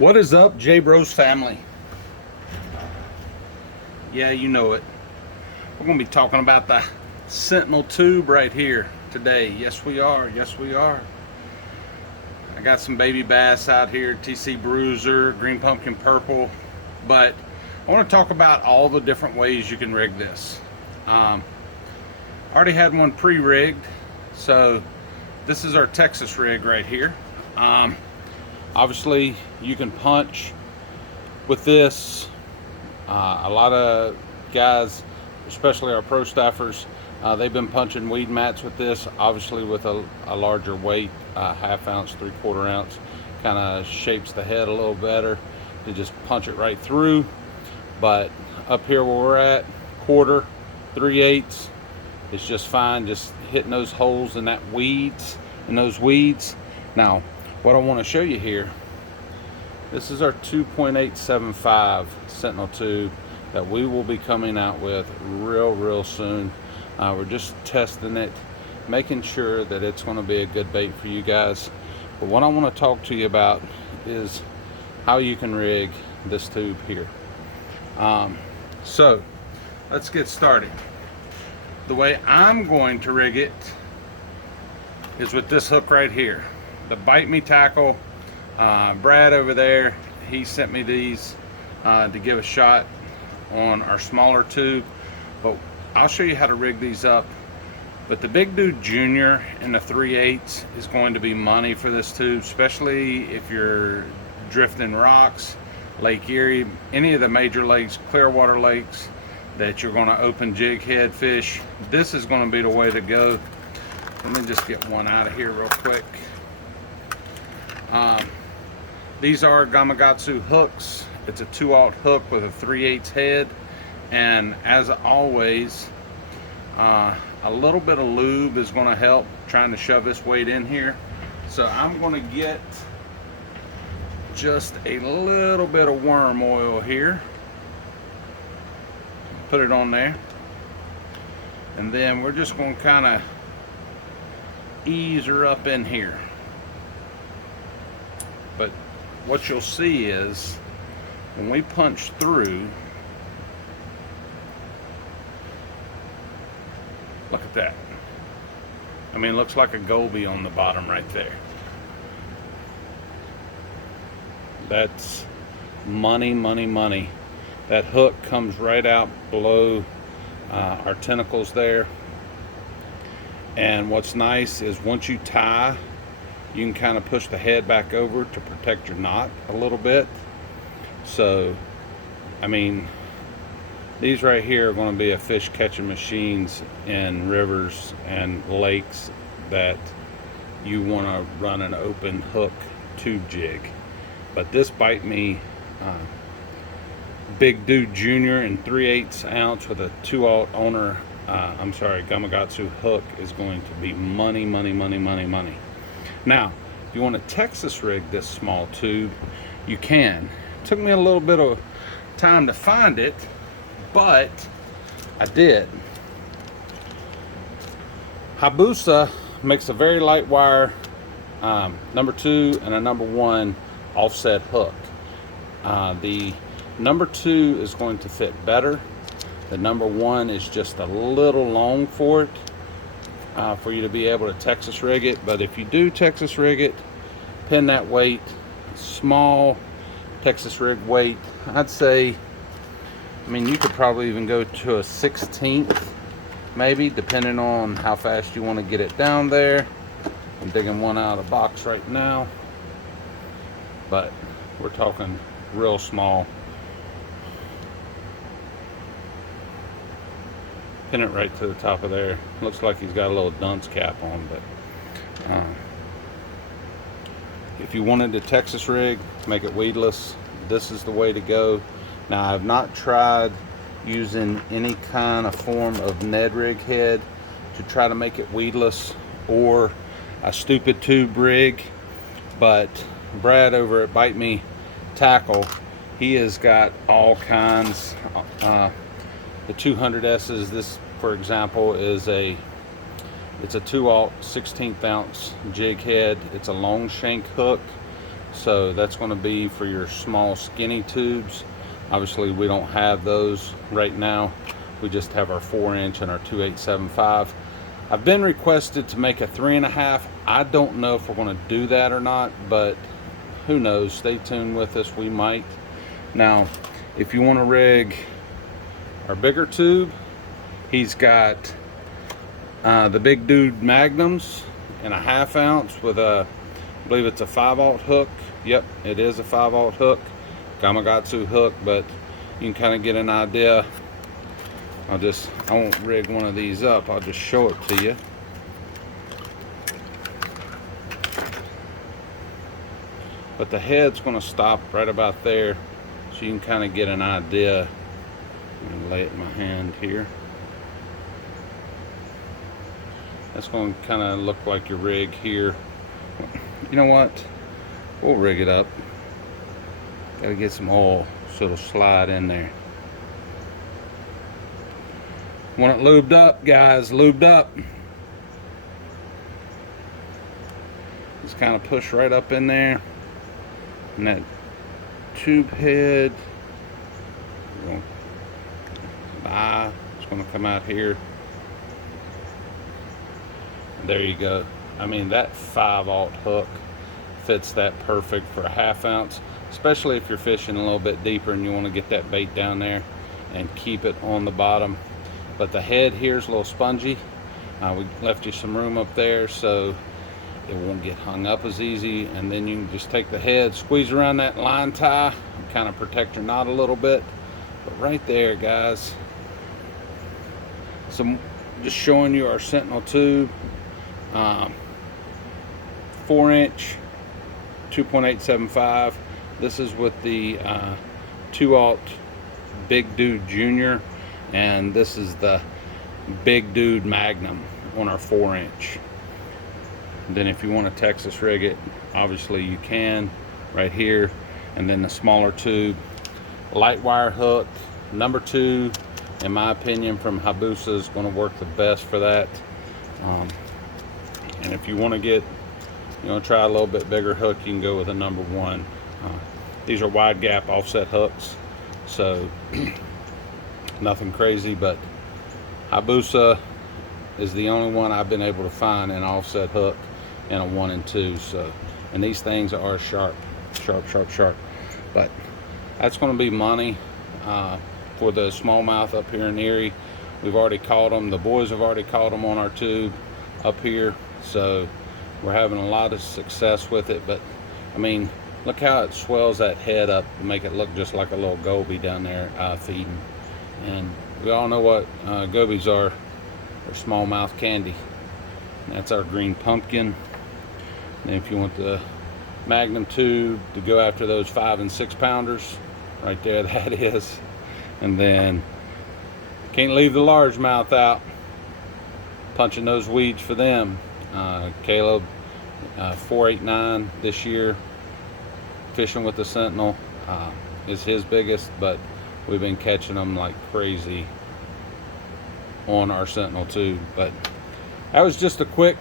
What is up, J Bros family? Yeah, you know it. We're going to be talking about the Sentinel Tube right here today. Yes, we are. Yes, we are. I got some baby bass out here, TC Bruiser, Green Pumpkin Purple, but I want to talk about all the different ways you can rig this. I already had one pre-rigged, so this is our Texas rig right here. Obviously, you can punch with this. A lot of guys, especially our pro staffers, they've been punching weed mats with this, obviously with a larger weight, half ounce, 3/4 ounce, kind of shapes the head a little better. You just punch it right through. But up here where we're at, 1/4, 3/8 is just fine, just hitting those holes in that weeds, in those weeds. Now, what I want to show you here, this is our 2.875 Sentinel Tube that we will be coming out with real soon. We're just testing it, making sure that it's going to be a good bait for you guys. But what I want to talk to you about is how you can rig this tube here. So let's get started. The way I'm going to rig it is with this hook right here, the Bite Me tackle. Brad over there, he sent me these to give a shot on our smaller tube, but I'll show you how to rig these up. But the Big Dude Junior in the 3/8 is going to be money for this tube, especially if you're drifting rocks, Lake Erie, any of the major lakes, Clearwater lakes that you're going to open jig head fish. This is going to be the way to go. Let me just get one out of here real quick. These are Gamakatsu hooks. It's a 2/0 hook with a 3/8 head, and as always, a little bit of lube is going to help trying to shove this weight in here. So I'm going to get just a little bit of worm oil here, put it on there, and then we're just going to kind of ease her up in here. But what you'll see is when we punch through, look at that. I mean, it looks like a goby on the bottom right there. That's money, money, money. That hook comes right out below our tentacles there. And what's nice is once you tie, you can kind of push the head back over to protect your knot a little bit. So, I mean, these right here are going to be a fish catching machines in rivers and lakes that you want to run an open hook tube jig. But this Bite Me Big Dude Junior in 3/8 ounce with a 2/0 owner, Gamakatsu hook is going to be money, money, money, money, money. Now, if you want to Texas rig this small tube, you can. It took me a little bit of time to find it, but I did. Hayabusa makes a very light wire number 2 and a number 1 offset hook. The number 2 is going to fit better. The number 1 is just a little long for it, for you to be able to Texas rig it. But if you do Texas rig it, pin that weight, small Texas rig weight, I'd say, I mean, you could probably even go to a 1/16 maybe, depending on how fast you want to get it down there. I'm digging one out of the box right now, but we're talking real small. Pin it right to the top of there. Looks like he's got a little dunce cap on, but if you wanted to Texas rig, make it weedless, this is the way to go. Now, I've not tried using any kind of form of Ned rig head to try to make it weedless or a stupid tube rig, but Brad over at Bite Me Tackle, he has got all kinds. The 200S's, this for example is it's a 2/0 16th ounce jig head. It's a long shank hook. So that's going to be for your small skinny tubes. Obviously we don't have those right now. We just have our 4-inch and our 2875. I've been requested to make a 3.5. I don't know if we're going to do that or not, but who knows? Stay tuned with us. We might. Now, if you want to rig our bigger tube, he's got the Big Dude Magnums in a 1/2 ounce with a, I believe it's a 5/0 hook. Yep, it is a 5/0 hook, Gamakatsu hook, but you can kind of get an idea. I won't rig one of these up, I'll just show it to you. But the head's going to stop right about there, so you can kind of get an idea. I'm going to lay it in my hand here. That's going to kind of look like your rig here. You know what? We'll rig it up. Got to get some oil so it'll slide in there. Want it lubed up, guys, lubed up. Just kind of push right up in there. And that tube head, it's going to come out here. There you go. I mean, that 5/0 hook fits that perfect for a 1/2 ounce, especially if you're fishing a little bit deeper and you want to get that bait down there and keep it on the bottom. But the head here is a little spongy. We left you some room up there so it won't get hung up as easy. And then you can just take the head, squeeze around that line tie, and kind of protect your knot a little bit. But right there, guys. So just showing you our Sentinel Tube. 4-inch, 2.875. This is with the 2/0 Big Dude Junior. And this is the Big Dude Magnum on our 4-inch. Then if you want to Texas rig it, obviously you can right here. And then the smaller tube, light wire hook, number 2, in my opinion, from Hayabusa is going to work the best for that. And if you want to get, try a little bit bigger hook, you can go with a number 1. These are wide gap offset hooks, so nothing crazy, but Hayabusa is the only one I've been able to find an offset hook and a 1 and 2. So, and these things are sharp. But that's going to be money for the smallmouth up here in Erie. We've already caught them. The boys have already caught them on our tube up here, so we're having a lot of success with it. But I mean, look how it swells that head up to make it look just like a little goby down there feeding. And we all know what gobies are. They're smallmouth candy. And that's our green pumpkin. And if you want the Magnum tube to go after those 5 and 6 pounders, right there, that is. And then can't leave the largemouth out. Punching those weeds for them. Caleb, 489 this year, fishing with the Sentinel, is his biggest, but we've been catching them like crazy on our Sentinel tube. But that was just a quick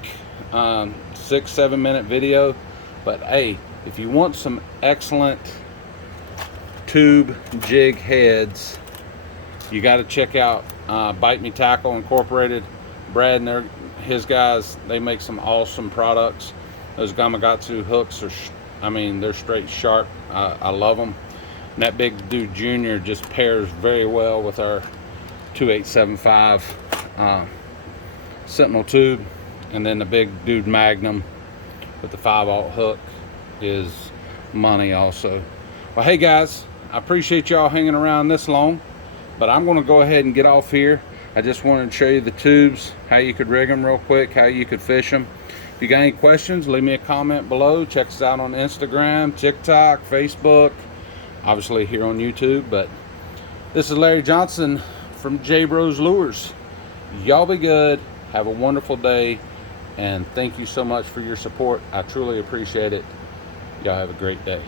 6-7 minute video. But hey, if you want some excellent tube jig heads, you got to check out Bite Me Tackle Incorporated. Brad and his guys, they make some awesome products. Those Gamakatsu hooks are, they're straight sharp. I love them. And that Big Dude Junior just pairs very well with our 2875 Sentinel tube. And then the Big Dude Magnum with the 5/0 hook is money also. Well, hey guys, I appreciate y'all hanging around this long, but I'm going to go ahead and get off here. I just wanted to show you the tubes, how you could rig them real quick, how you could fish them. If you got any questions, leave me a comment below. Check us out on Instagram, TikTok, Facebook, obviously here on YouTube. But this is Larry Johnson from J Bros Lures. Y'all be good. Have a wonderful day. And thank you so much for your support. I truly appreciate it. Y'all have a great day.